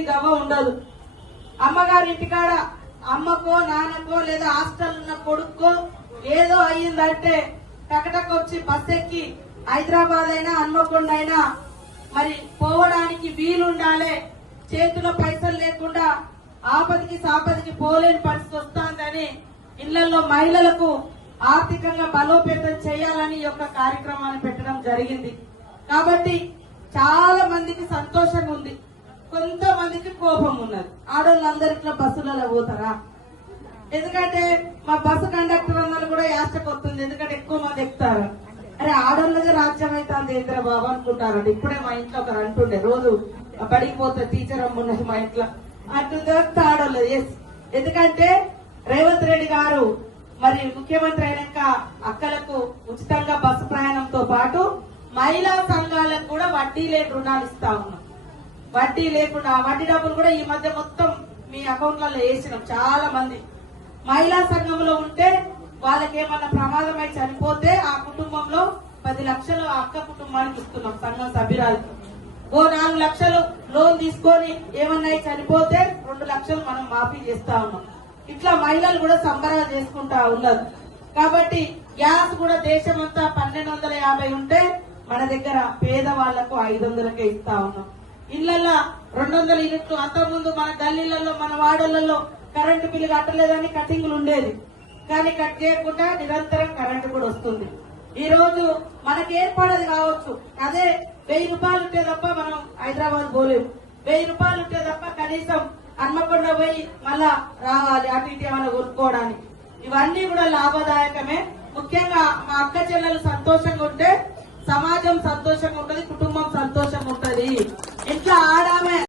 గుద్ది గవ్వ ఉండదు. అమ్మగారి ఇంటికాడ అమ్మకో నాన్నకో లేదా హాస్టల్ ఉన్న కొడుక్కో ఏదో అయ్యిందంటే టకటకొచ్చి బస్ ఎక్కి హైదరాబాద్ అయినా హన్మకొండ అయినా మరి పోవడానికి వీలుండాలి. చేతిలో పైసలు లేకుండా ఆపదికి సాపదికి పోలేని పరిస్థితి వస్తుందని ఇళ్లలో మహిళలకు ఆర్థికంగా బలోపేతం చేయాలని యొక్క కార్యక్రమాన్ని పెట్టడం జరిగింది. కాబట్టి చాలా మందికి సంతోషంగా ఉంది, కొంతమందికి కోపం ఉన్నది. ఆడవాళ్ళందరూ ఇట్లా బస్సులలో పోతారా? ఎందుకంటే మా బస్సు కండక్టర్ అన్నది కూడా యాష్టకొస్తుంది, ఎందుకంటే ఎక్కువ మంది ఎక్కుతారు. అరే ఆడవాళ్ళగా రాజ్యం అయితే ఏంద్ర బాబు అనుకుంటారండి. ఇప్పుడే మా ఇంట్లో ఒకరు అంటుండే, రోజు పడిపోతే టీచర్ అమ్మున్నది మా ఇంట్లో అంటుందో ఆడవాళ్ళు. ఎస్, ఎందుకంటే రేవంత్ రెడ్డి గారు మరి ముఖ్యమంత్రి అయినాక అక్కలకు ఉచితంగా బస్సు ప్రయాణంతో పాటు మహిళా సంఘాలకు కూడా వడ్డీ లేని రుణాలు ఇస్తా ఉన్నాం. వడ్డీ లేకుండా వడ్డీ డబ్బులు కూడా ఈ మధ్య మొత్తం మీ అకౌంట్లలో వేసినాం. చాలా మంది మహిళా సంఘంలో ఉంటే వాళ్ళకి ఏమన్నా ప్రమాదమై చనిపోతే ఆ కుటుంబంలో 10 లక్షలు ఆ అక్క కుటుంబానికి ఇస్తున్నాం సంఘం సభ్యురాలకు. ఓ 4 లక్షలు లోన్ తీసుకొని ఏమన్నా చనిపోతే 2 లక్షలు మనం మాఫీ చేస్తా ఉన్నాం. ఇట్లా మహిళలు కూడా సంబరాలు చేసుకుంటా ఉన్నారు. కాబట్టి గ్యాస్ కూడా దేశమంతా 1250 ఉంటే మన దగ్గర పేదవాళ్లకు 500కే ఇస్తా ఉన్నాం. ఇళ్లలో 200 యూనిట్లు. అంతకుముందు మన గల్లీలలో మన వాడలలో కరెంటు బిల్లు కట్టలేదని కటింగ్లు ఉండేది, కానీ కట్ చేయకుండా నిరంతరం కరెంటు కూడా వస్తుంది. ఈ రోజు మనకి ఏర్పడదు కావచ్చు, అదే 1000 రూపాయలు ఉంటే తప్ప మనం హైదరాబాద్ పోలేము. 1000 రూపాయలు ఉంటే తప్ప కనీసం హన్మకొండ పోయి మళ్ళా రావాలి అటు ఇటు ఏమైనా కొనుక్కోవడానికి. ఇవన్నీ కూడా లాభదాయకమే. ముఖ్యంగా మా అక్క చెల్లెలు సంతోషంగా ఉంటే సమాజం సంతోషంగా ఉంటది, కుటుంబం సంతోషంగా ఉంటది.